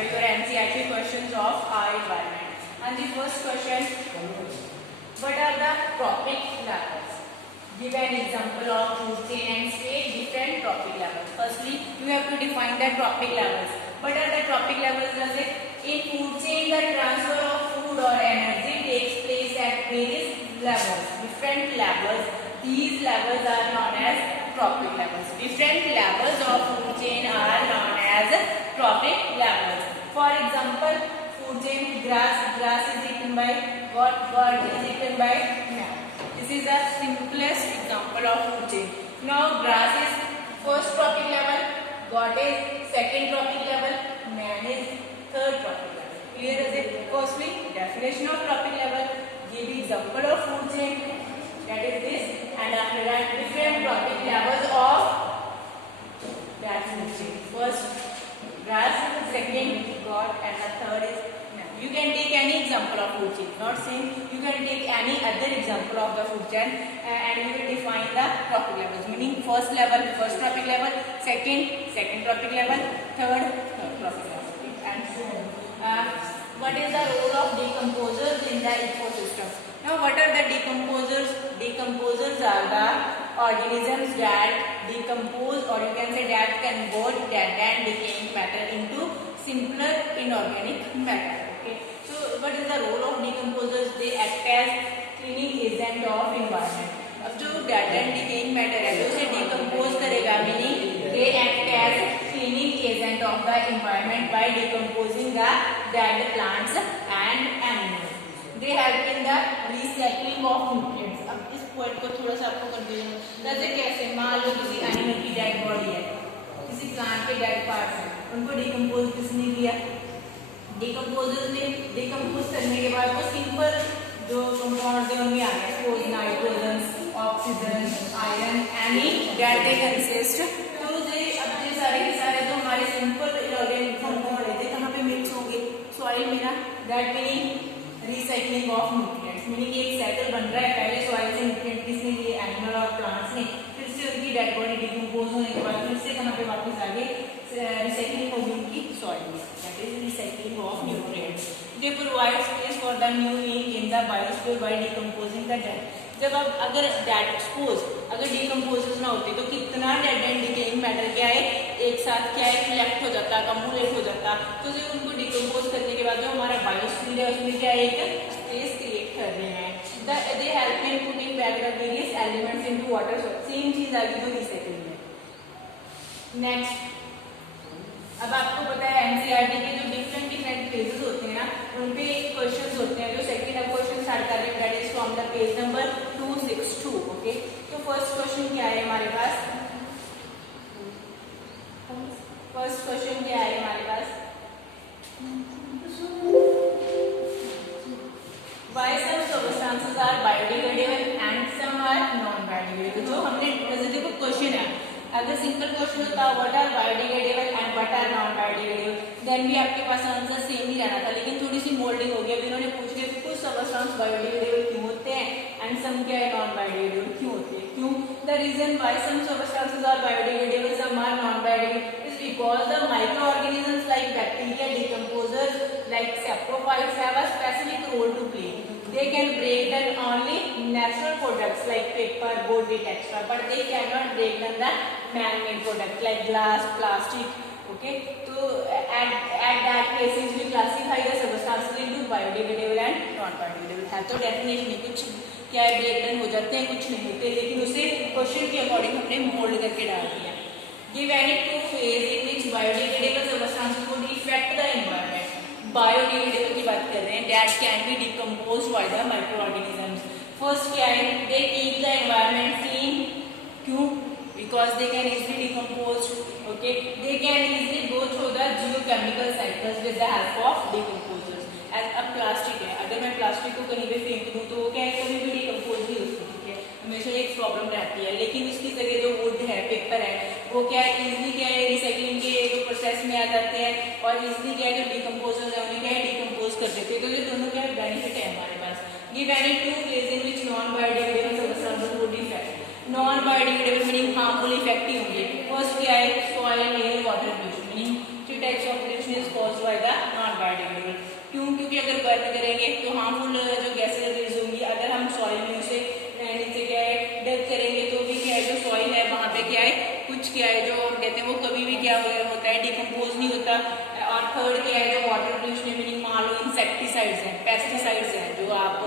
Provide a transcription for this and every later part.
for your NCERT questions of our environment. And the first question, what are the trophic levels? Give an example of food chain and state different trophic levels. Firstly, you have to define the trophic levels. What are the trophic levels? In food chain, the transfer of food or energy takes place at various levels, different levels. These levels are known as trophic levels. Different levels of food chain are known as trophic levels. For example, food chain, grass is eaten by what? God is eaten by man. This is the simplest example of food chain. Now grass is first trophic level, God is second trophic level, man is third trophic level. Clear is it? Firstly, definition of trophic level, give example of food chain, that is this, and after that different trophic levels of that food chain. First grass, second God, and the third is man. You can take any example of food chain, not saying you can take any other example of the food chain and you will define the trophic levels, meaning first level, first trophic level, second trophic level, third trophic level, and so on. What is the role of decomposers in the ecosystem? Now, what are the decomposers? Decomposers are the organisms that decompose, or you can say that convert dead and decaying matter into simpler inorganic matter. Okay. So, what is the role of decomposers? They act as cleaning agent of environment. अब जो dead and decaying matter है, उसे decompose करेगा, meaning they act as cleaning agent of the environment by decomposing the dead plants and animals. They help in the recycling of nutrients. अब इस point को थोड़ा सा आपको कंफ्यूजन हो, जैसे कैसे मान लो किसी एनिमल की डेड बॉडी है, किसी प्लांट के डेड पार्ट्स हैं, उनको डिकम्पोज किसने किया? डिकम्पोजर्स ने डिकम्पोज करने के बाद वो सिंपल जो कंपाउंड्स हैं उनमें आ गए, suppose nitrogen, oxygen, iron, any that they consist. तो अब ये सारे के सारे जो हमारे सिंपल इनऑर्गेनिक कंपाउंड है, कहाँ पे मिक्स होंगे? सॉइल में ना. That meaning recycling of nutrients, meaning एक साइकिल बन रहा है. पहले सॉइल से न्यूट्रिएंट किसने लिए? एनिमल और प्लांट्स ने. फिर से उनकी डेड बॉडी डिकम्पोज होने के बाद फिर से कहाँ पे वापस आगे रिसाइकलिंग होगी उनकी सॉइल में. That is recycling of nutrients. They provide space for the new in the biosphere by decomposing the dead. जब अब अगर डेड एक्सपोज अगर डिकम्पोजर्स ना होते तो कितना डेड एंड डिकेइंग मैटर क्या है एक साथ क्या है कलेक्ट हो जाता, अकमुलेट हो जाता. तो जो उनको डिकम्पोज करने के बाद जो हमारा बायोस्फीयर है उसमें क्या एक स्पेस क्रिएट कर रहे हैं. They help in putting back the various elements into water. Same चीज आ गई जो रिसाइकलिंग में. नेक्स्ट, अब आपको पता है एनसीईआरटी के जो डिफरेंट पेजेस होते हैं ना, उन पे क्वेश्चंस होते हैं. जो सेकंड अब क्वेश्चन स्टार्ट कर रहे हैं, that is from the page number 262. Okay, तो फर्स्ट क्वेश्चन क्या है हमारे पास? फर्स्ट क्वेश्चन क्या है हमारे पास? Why some substances are biodegradable and some are non-biodegradable? जो हमने देखो क्वेश्चन है, अगर सिंपल क्वेश्चन होता what are biodegradable and what are non biodegradable, then भी आपके पास आंसर सेम ही रहना था. लेकिन थोड़ी सी मोल्डिंग हो गई. अब इन्होंने पूछ लिया कुछ सब्सटेंस बायोडिग्रेडेबल क्यों होते हैं एंड सम क्या है नॉन बायोडिग्रेडेबल क्यों होते हैं. क्यों? The reason why some substances are biodegradable some are non biodegradable is because the microorganisms like bacteria decomposers like saprophytes have a specific role to play. They can break down only natural products like paper, board, etc. But they cannot break down the man-made products like glass, plastic. Okay, so at that cases we classify the substances into biodegradable and non-biodegradable. है तो definitely कुछ क्या है break down हो जाते हैं, कुछ नहीं होते, लेकिन उसे क्वेश्चन के अकॉर्डिंग हमने मोल्ड करके डाल दिया. Give any two phase in which biodegradable substances would affect the environment. बायोडिग्रेडेबल की बात कर रहे हैं, that can be decompose by the microorganisms. First क्या है? They keep the environment clean. क्यों? Because they can easily decompose. Okay, they can easily go through the geochemical cycles with the help of decomposers. अब plastic है, अगर मैं plastic को कहीं पे फेंक दूँ तो वो क्या है कभी भी डिकम्पोज नहीं हो सकती है, हमेशा एक प्रॉब्लम रहती है. लेकिन उसकी जगह जो वुड है, पेपर है, वो क्या है इजिली क्या है रिसाइकलिंग के प्रोसेस में आ जाते हैं और इजिली क्या है जो डिकम्पोजर्स है उन्हें क्या है डिकम्पोज कर देते हैं. तो ये दोनों क्या है बेनिफिट है हमारे पास. Give any two case in which non biodegradable substances would effect. Non biodegradable meaning harmful effect ही होंगे. फर्स्ट क्या है? Soil, air, water pollution, meaning types of pollution is caused by the non biodegradable. क्यों? क्योंकि अगर burn करेंगे तो harmful जो गैसेज रिलीज होंगी। अगर हम सॉइल में उसे नीचे क्या है डग करेंगे तो भी क्या है जो सॉइल है वहाँ पे क्या है कुछ क्या है जो हम कहते हैं वो कभी भी क्या होता है डिकम्पोज नहीं होता। और थर्ड क्या है जो वाटर पोल्यूशन मीनिंग मान लो इंसेक्टिसाइड्स हैं, पेस्टिसाइड्स हैं जो आप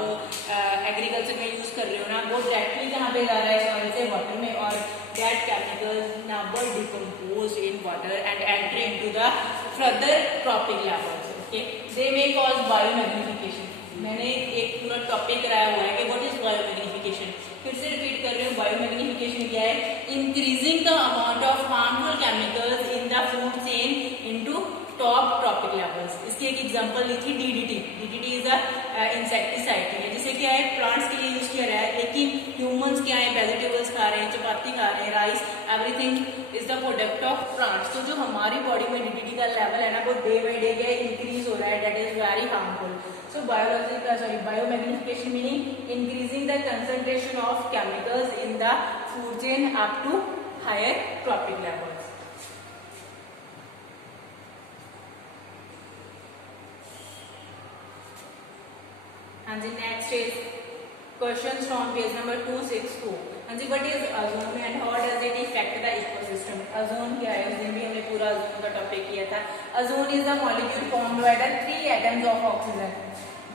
एग्रीकल्चर में यूज कर रहे हो ना, वो डायरेक्टली कहाँ पे जा रहा है सॉइल से वाटर में, और that chemicals never decompose in water and enter into the further trophic levels. Okay, they may cause biomagnification. मैंने एक पूरा टॉपिक कराया हुआ है कि व्हाट इज बायोमैग्निफिकेशन। फिर से रिपीट कर रही हूँ, बायोमैग्निफिकेशन क्या है? Increasing the amount of harmful chemicals in the food chain into top trophic levels. इसकी एक एग्जांपल ली थी DDT. DDT is a insecticide, ठीक है, जिसे क्या है प्लांट्स के लिए यूज किया रहा है, लेकिन ह्यूमंस क्या है वेजिटेबल्स खा रहे हैं, चपाती खा रहे हैं, rice, everything is the product of plants. तो जो हमारी बॉडी में डीडीटी का लेवल है ना वो डे बाई डे क्या इंक्रीज हो रहा है, that is very harmful. So biomagnification meaning increasing the concentration of chemicals in the food chain up to higher trophic levels. And the next is questions from page number 264. And what is ozone and how does it affect the ecosystem? Ozone क्या है? उस दिन भी हमने पूरा ozone का topic किया था। Ozone is a molecule formed by the 3 atoms of oxygen,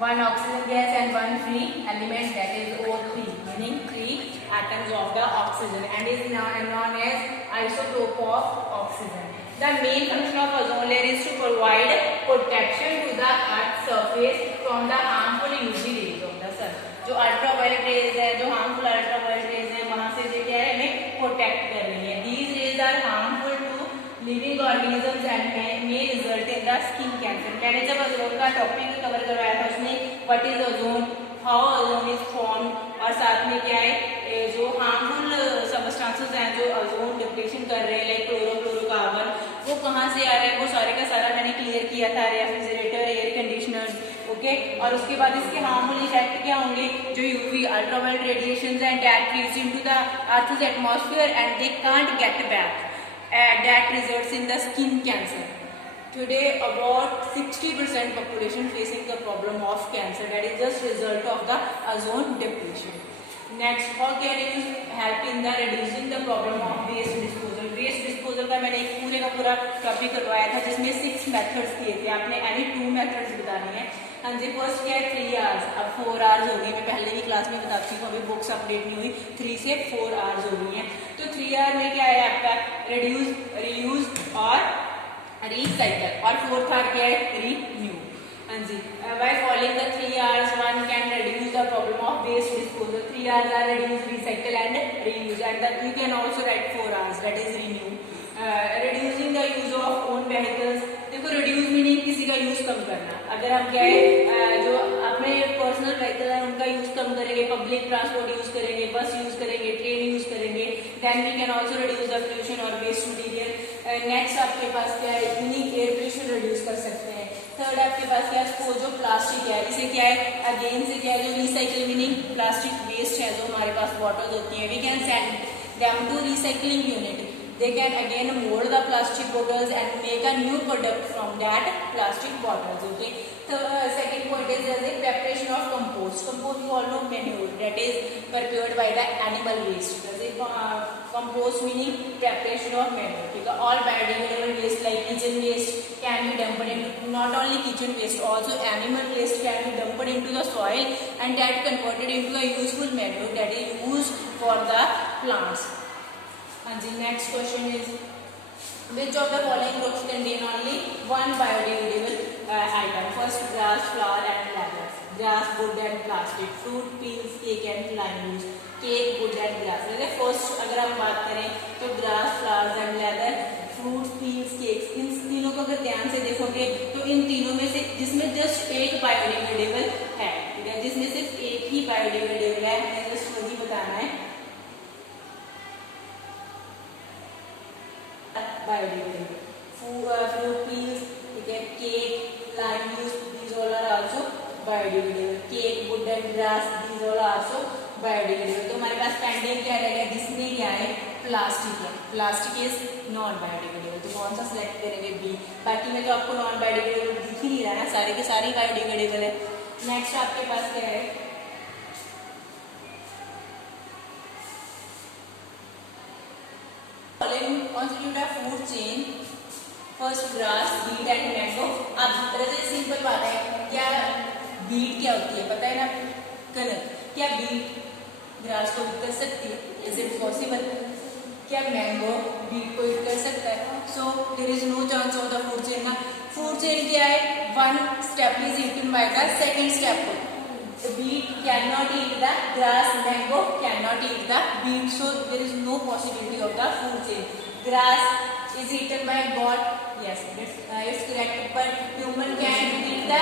1 oxygen gas and 1 free element, that is O3, meaning 3 atoms of the oxygen, and is known as isotope of oxygen. The main function of ozone layer is to provide protection to the earth's surface from the harmful UV rays of the sun. जो ultraviolet rays है, जो harmful ultraviolet rays है, वहां से जो क्या है हमें प्रोटेक्ट कर रही है। These rays are harmful to living organisms and may result in the skin cancer. मैंने जब ओजोन का टॉपिक कवर करवाया था उसमें what is ozone, how ozone is form, और साथ में क्या है जो हार्मफुल सबस्टेंसेस हैं जो ओजोन डिप्लीशन कर रहे हैं लाइक क्लोरोफ्लोरोकार्बन, वो कहाँ से आ रहे हैं, वो सारे का सारा मैंने क्लियर किया था। Refrigerator, air conditioners, okay. और उसके बाद इसके हार्मफुल इफेक्ट क्या होंगे, जो यूवी अल्ट्रावायलेट रेडिएशंस हैं that reach into the earth's atmosphere and they can't get back, that results in the skin cancer. Today about 60% population facing the problem of cancer, that is just result of the ozone depletion. Next, how can you help in the reducing the problem of waste disposal? Waste disposal का मैंने एक पूरे का पूरा topic करवाया था जिसमें 6 methods दिए थे, आपने एनी 2 मेथड्स बताने हैं। हाँ जी, फर्स्ट क्या है 3 आवर्स, अब 4 आवर्स हो गई, मैं पहले भी क्लास में बताती हूँ, अभी बुक्स अपडेट नहीं हुई, 3 से 4 आवर्स हो गई हैं। तो 3 आवर में क्या है आपका रिड्यूस, रीयूज और रिसाइकल, और 4th आवर क्या है रीन्यू। हाँ जी, by following the 3 hours one can reduce the problem of waste disposal. 3 hours are reduce, recycle and reuse, and that you can also write 4 hours, that is renew. Reducing the use of own vehicles, देखो reduce meaning किसी का use कम करना। अगर हम क्या है जो अपने पर्सनल व्हीकल है उनका यूज कम करेंगे, पब्लिक ट्रांसपोर्ट यूज करेंगे, बस यूज करेंगे, ट्रेन यूज करेंगे, then we can also reduce the pollution और वेस्ट मटीरियल। नेक्स्ट आपके पास क्या है मीनिंग एयर पोल्यूशन रिड्यूस कर सकते हैं। थर्ड आपके पास क्या है जो प्लास्टिक है, इसे क्या है अगेन से क्या है जो रिसाइकल मीनिंग प्लास्टिक वेस्ट है जो हमारे पास बॉटल्स होती हैं, we can send them to recycling unit, they can again mold the plastic bottles and make a new product from that plastic bottles. Okay, the second point is as a preparation of compost. Compost you all know manure, that is prepared by the animal waste. Compost meaning preparation of manure. Okay, all biodegradable waste like kitchen waste can be dumped into, not only kitchen waste, also animal waste can be dumped into the soil and that converted into a useful manure that is used for the plants. And the next question is which of the following groups contain only one biodegradable item? First, grass, flower and leather. Grass, wood and plastic. Fruit, peels, cake and lime juice. Cake, wood and glass. जैसे first अगर हम बात करें तो grass, flowers and leather, fruit, peels, cakes, इन तीनों को अगर ध्यान से देखोगे तो इन तीनों में से जिसमें जस्ट एक बायोडिग्रेडेबल है, ठीक है, जिसमें सिर्फ एक ही बायोडिग्रेडेबल है, हमें जस्ट वही बताना है biodegradable. Fruit peels, ठीक है, cake, lime juice, these all are also biodegradable. Cake, wood and grass, these all are also biodegradable. तो हमारे पास पेंडिंग क्या रहेगा जिसमें क्या है प्लास्टिक है, प्लास्टिक इज नॉन बायोडिग्रेडेबल। तो कौन सा सिलेक्ट करेंगे? बी। बाकी में तो आपको नॉन बायोडिग्रेडेबल दिख ही नहीं रहा है, सारे के सारे बायोडिग्रेडेबल है। नेक्स्ट आपके पास क्या है? Constitute a food chain, first grass, beet and mango. आप सिंपल बात है, क्या बीट क्या होती है पता है ना? कनक। क्या बीट ग्रास को कर सकती है? Is it possible? क्या मैंगो बीट को ईट कर सकता है? So there is no chance of the food chain ना। फूड चेन क्या है? One step is eaten by the second step. The beet cannot eat the grass, mango cannot eat the beet, so there is no possibility of the food chain. Grass is eaten by goat, yes, it's correct, but human can eat the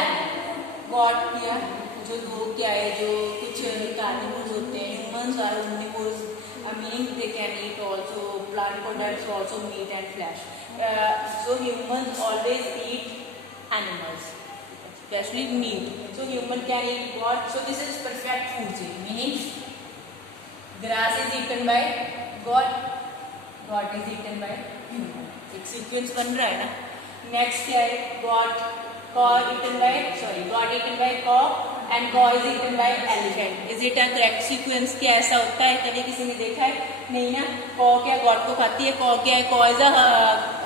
goat here. जो लोग क्या है, जो कुछ carnivores होते हैं, humans are omnivores, meaning they can eat also plant products, also meat and flesh. So humans always eat animals, especially meat. So human can eat what? So this is perfect food chain, meaning grass is eaten by goat, goat is eaten by human. एक sequence बन रहा है ना. Next क्या है? goat eaten by goat eaten by cow and cow is eaten by elephant. Is it a correct sequence? क्या ऐसा होता है? कभी किसी ने देखा है? नहीं ना. cow क्या goat को खाती है? cow क्या है? cow is a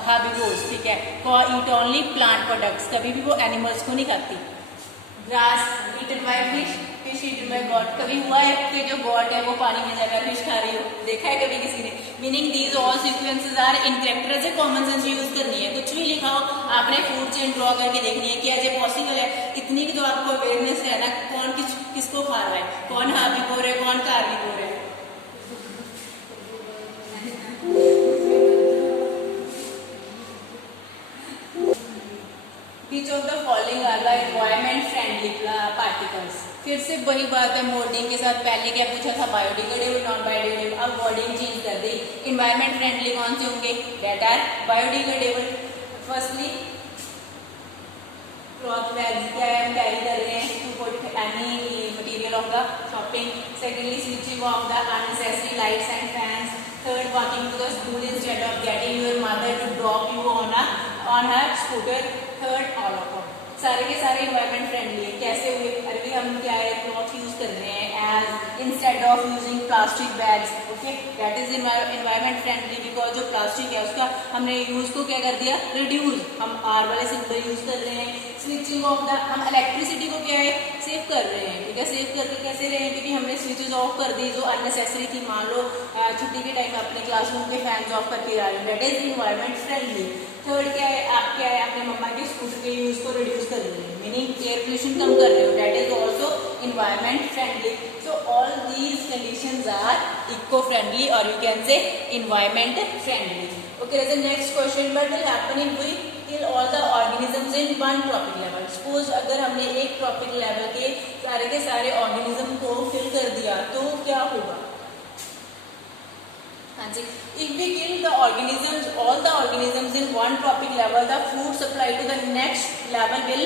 herbivores, ठीक है. cow eat only plant products, कभी भी वो animals को नहीं खाती. Grass eaten by fish, fish eaten by god. कभी हुआ है कि जो गॉड है वो पानी में जाकर फिश खा रही हो? देखा है कभी किसी ने? Meaning these all sequences are incorrect. ऐसे कॉमन सेंस यूज करनी है, कुछ भी लिखा हो आपने फूड चेन ड्रॉ करके देखनी है कि ऐसे पॉसिबल है. इतनी की तो आपको अवेयरनेस है ना, कौन किसको खा रहा है, कौन हार्बिवोर है, कौन कार्निवोर है. Which of the following are the environment friendly particles? फिर से वही बात है मोल्डिंग के साथ. पहले क्या पूछा था? Biodegradable, non biodegradable. अब वर्डिंग चेंज कर दी. environment friendly कौन से होंगे? that are biodegradable. Firstly cloth bags क्या है? हम कैरी कर रहे हैं to put any material of the shopping. Secondly switching off the unnecessary lights and fans. Third walking to the school instead of getting your mother to drop you on her scooter. Third all of them. सारे के सारे environment friendly है. कैसे हुए? अभी हम क्या है? क्लॉथ यूज कर रहे हैं as instead of using plastic bags. Okay, that is environment friendly because जो प्लास्टिक है उसका हमने यूज को क्या कर दिया? रिड्यूस. हम आर वाले सिंबल यूज कर रहे हैं. स्विचिंग ऑफ द, हम इलेक्ट्रिसिटी को क्या है? सेव कर रहे हैं. ठीक है, सेव करके कैसे रहे हैं? क्योंकि हमने स्विचेज ऑफ कर दी जो अननेसेसरी थी. मान लो छुट्टी के टाइम अपने क्लासरूम के फैंस ऑफ करके आ रहे हैं. That is environment friendly. Third क्या है? आप क्या है? अपने मम्मा के स्कूटर के यूज को रिड्यूस कर रहे हैं, मीनिंग एयर पोल्यूशन कम कर रहे हो. That is also environment friendly. So all these conditions are eco friendly और you can say environment friendly. Okay, the next question, but will happen if we kill all the organisms in one trophic level. Suppose अगर हमने एक trophic level के सारे organism को fill कर दिया तो क्या होगा? If we kill the organisms, all the organisms in one tropic level, the food supply to the next level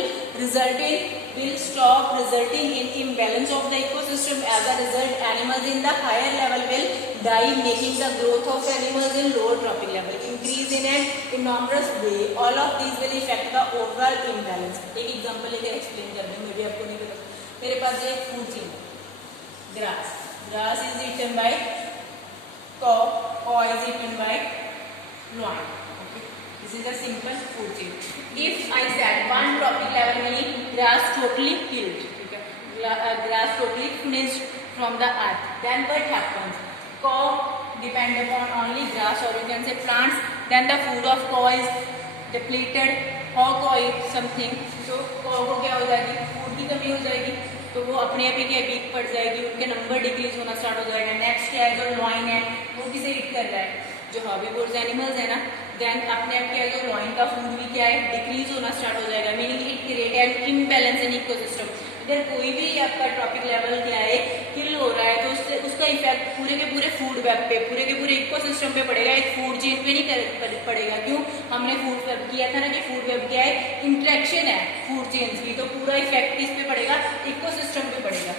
will stop, resulting in imbalance of the ecosystem. As a result, animals in the higher level will die, making the growth of animals in lower tropic level increase in an enormous way. All of these will affect the overall imbalance. एक example लेकर explain कर दूं, मे भी आपको नहीं पता. मेरे पास एक food chain, grass is eaten by cow is eaten by lion. Okay, this is a simple food chain. If I said one tropic level meaning grass totally killed, okay, grass totally finished from the earth, then what happens? Cow depend upon only grass or you can say plants. Then the food of cow is depleted. How cow eat something, so cow को क्या हो जाएगी? Food की कमी हो जाएगी, तो वो अपने आप ही क्या वीक पड़ जाएगी, उनके नंबर डिक्रीज होना स्टार्ट हो जाएगा. नेक्स्ट क्या है? जो लॉइन है वो किसे ईट कर रहा है? जो हर्बिवोर्स एनिमल्स है ना. देन अपने आप क्या है? जो लॉइन का फूड भी क्या है? डिक्रीज होना स्टार्ट हो जाएगा, meaning it create an imbalance in ecosystem. अगर कोई भी आपका ट्रॉपिक लेवल क्या है? किल हो रहा है, तो उसका इफेक्ट पूरे के पूरे फूड वेब पे, पूरे के पूरे इकोसिस्टम पे पड़ेगा, एक फूड चेन पे नहीं पड़ेगा. क्यों? हमने फूड वेब किया था ना कि फूड वेब क्या है? इंटरेक्शन है फूड चेन्स की, तो पूरा इफेक्ट किस पे पड़ेगा? इकोसिस्टम पे पड़ेगा.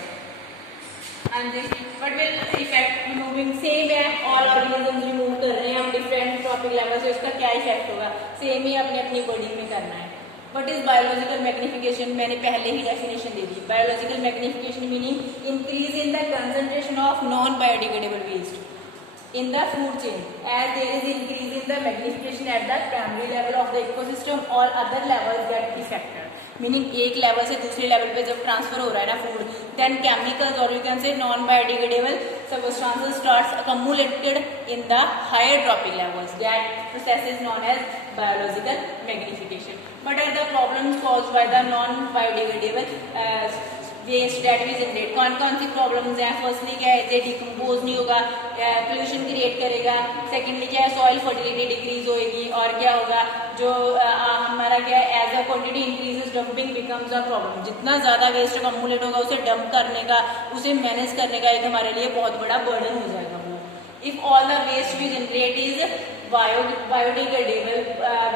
And this what will effect removing, same है, ऑल ऑर्गेनिजम्स रिमूव कर रहे हैं हम डिफरेंट ट्रॉपिक लेवल से उसका क्या इफेक्ट होगा, सेम ही अपने अपनी बॉडी में करना है। वट इज बायोलॉजिकल मैग्निफिकेशन, मैंने पहले ही डेफिनेशन दे दी। Biological magnification meaning increase in the concentration of non biodegradable waste in the food chain as there is increase in the magnification at the primary level of the ecosystem or other levels get affected, meaning एक level से दूसरे level पे जब transfer हो रहा है ना food, then chemicals or you can say non biodegradable substances starts accumulated in the higher trophic levels. That process is known as biological magnification. What are the problems caused by the non biodegradable waste that भी generate? कौन कौन सी problems हैं? Firstly क्या है, ये decompose नहीं होगा, pollution create करेगा। सेकेंडली क्या है, सॉइल फर्टिलिटी डिक्रीज होएगी। और क्या होगा, जो हमारा क्या है, as a quantity increases dumping becomes a problem. जितना ज्यादा वेस्ट अकम्युलेट होगा उसे डंप करने का, उसे मैनेज करने का एक हमारे लिए बहुत बड़ा बर्डन हो जाएगा वो। If all the waste we generate is biodegradable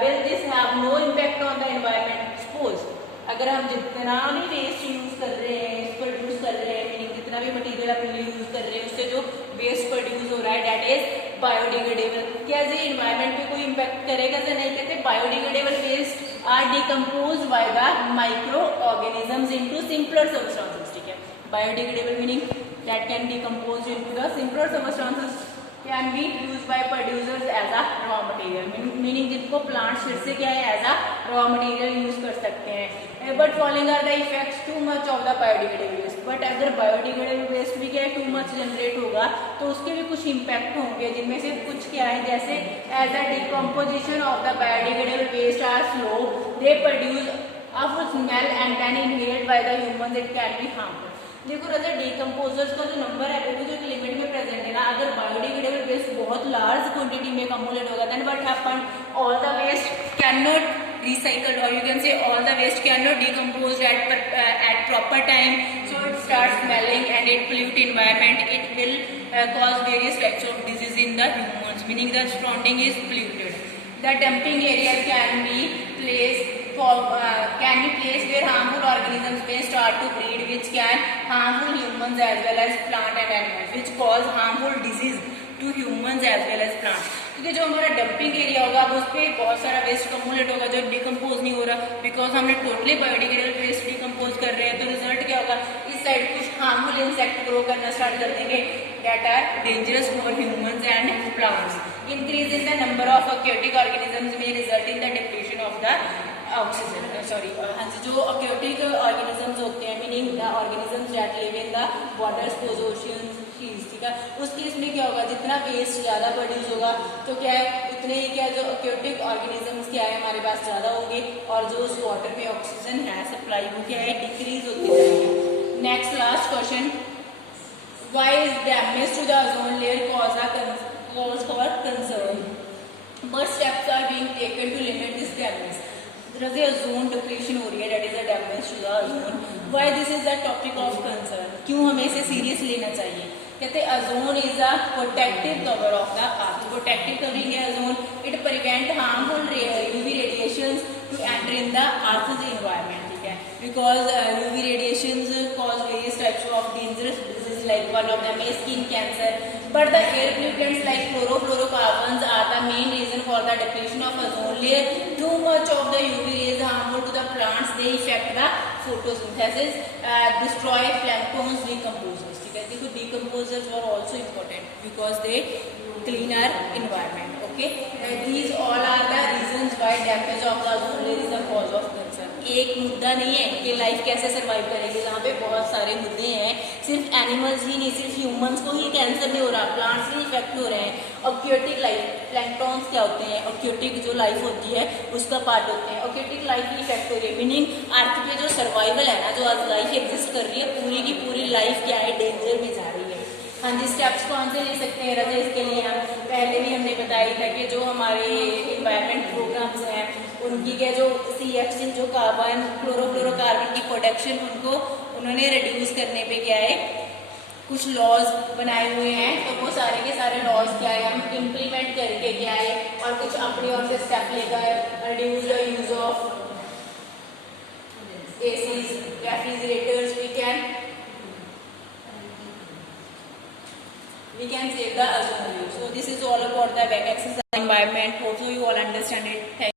will this have no impact on the environment. Suppose अगर हम जितना भी वेस्ट यूज कर रहे हैं, प्रोड्यूस कर रहे हैं, मीनिंग जितना भी मटेरियल अपने लिए यूज कर रहे हैं, उससे जो वेस्ट प्रोड्यूस हो रहा है डेट इज बायोडिग्रेडेबल। क्या ये इन्वायरमेंट पे कोई इम्पैक्ट करेगा या नहीं करते? Biodegradable waste are decompose by the micro organisms into simpler substances. ठीक है, biodegradable meaning that can decompose into the simpler substances can be use by producers as a raw material, meaning जिनको plants फिर से क्या है, as a raw material use कर सकते हैं। But following are the effects too much of the biodegradable waste. But अगर biodegradable waste भी क्या है, टू मच जनरेट होगा तो उसके भी कुछ इम्पैक्ट होंगे, जिनमें से कुछ क्या है, जैसे as a decomposition of the biodegradable waste are slow, they produce a smell and then inhaled by the humans, it can be harmful. देखो रजा, डिकम्पोजर्स का जो नंबर है वो भी जो एक लिमिट में प्रेजेंट है ना। अगर बायोडिग्रेडेबल वेस्ट बहुत लार्ज क्वांटिटी में अकम्युलेट होगा, then what happen, all the waste can not recycled, or you can say all the waste cannot decompose at proper time, so it starts smelling and it pollute environment. It will cause various types of disease in the humans, meaning the surrounding is polluted. The dumping area can be placed where harmful organisms may start to breed, which can harmful humans as well as plant and animals, which cause harmful disease to humans as well as plants. क्योंकि जो हमारा dumping area होगा अब उस पर बहुत सारा waste अकम्युलेट होगा जो डिकम्पोज नहीं हो रहा, बिकॉज हमने टोटली बायोडिग्रेडेबल वेस्ट डिकम्पोज कर रहे हैं। तो रिजल्ट क्या होगा, इस साइड कुछ हार्मफुल इंसेक्ट ग्रो करना स्टार्ट कर देंगे that are dangerous for humans and plants. Increase in the number of aquatic organisms may result in the depletion of the oxygen, sorry हाँ जी, जो aquatic organisms होते हैं, meaning the organisms that live in the waters, oceans, seas, ठीक है, उस case में क्या होगा, जितना वेस्ट ज्यादा प्रोड्यूस होगा तो क्या है, उतने ही क्या जो aquatic organisms क्या है हमारे पास ज्यादा होंगे, और जो उस वाटर में ऑक्सीजन है सप्लाई वो क्या है, डिक्रीज होती जाएगी। Next last question, why is damage to the ozone layer cause for concern? What steps are being taken to limit this damage? There is a ozone depletion हो रही है, that is a damage to the ozone. Why this is a topic of concern? क्यों हमें इसे serious लेना चाहिए? कहते हैं ozone is a protective cover of the earth. Protective covering है ozone. It prevent harmful UV radiations to enter in the earth's environment. ठीक है? Because UV radiations cause various types of dangerous diseases, like one of them is skin cancer. But the air pollutants like chlorofluorocarbons are the main reason for the depletion of ozone layer. Too much of the UV rays are harmful to the plants. They affect the photosynthesis, destroy planktons, decomposers. ठीक है, देखो decomposers are also important because they clean our environment. Okay, these all are the reasons why damage of the ozone layer is the cause of cancer. एक मुद्दा नहीं है कि life कैसे survive करेगी, जहाँ पे बहुत सारे मुद्दे हैं। सिर्फ एनिमल्स ही नहीं, सिर्फ ह्यूमंस को ही कैंसर नहीं हो रहा, प्लांट्स भी इफेक्ट हो रहे हैं। ऑक्यूटिक लाइफ, प्लैंक्टॉन्स क्या होते हैं, ऑक्यूटिक जो लाइफ होती है उसका पार्ट होते हैं, ऑक्यूटिक लाइफ भी इफेक्ट हो रही है। मीनिंग अर्थ पे जो सर्वाइवल है ना, जो आज लाइफ एग्जिस्ट कर रही है, पूरी की पूरी लाइफ क्या है, डेंजर में जा रही है। हाँ जी, स्टेप्स कौन से ले सकते हैं रजा इसके लिए? हम पहले भी हमने बताया था कि जो हमारे इन्वायरमेंट प्रोग्राम्स हैं उनकी क्या जो CFC जो कार्बन क्लोरोफ्लोरोकार्बन की प्रोडक्शन उनको उन्होंने रिड्यूस करने पे क्या है कुछ लॉज बनाए हुए हैं। तो वो सारे के सारे लॉज क्या है हम इम्प्लीमेंट करके क्या है और कुछ अपनी ओर से स्टेप लेकर reduce the use of ACs, refrigerators, we can save the ozone layer. So this is all about the x-axis environment. Hope so you all understand it. Thank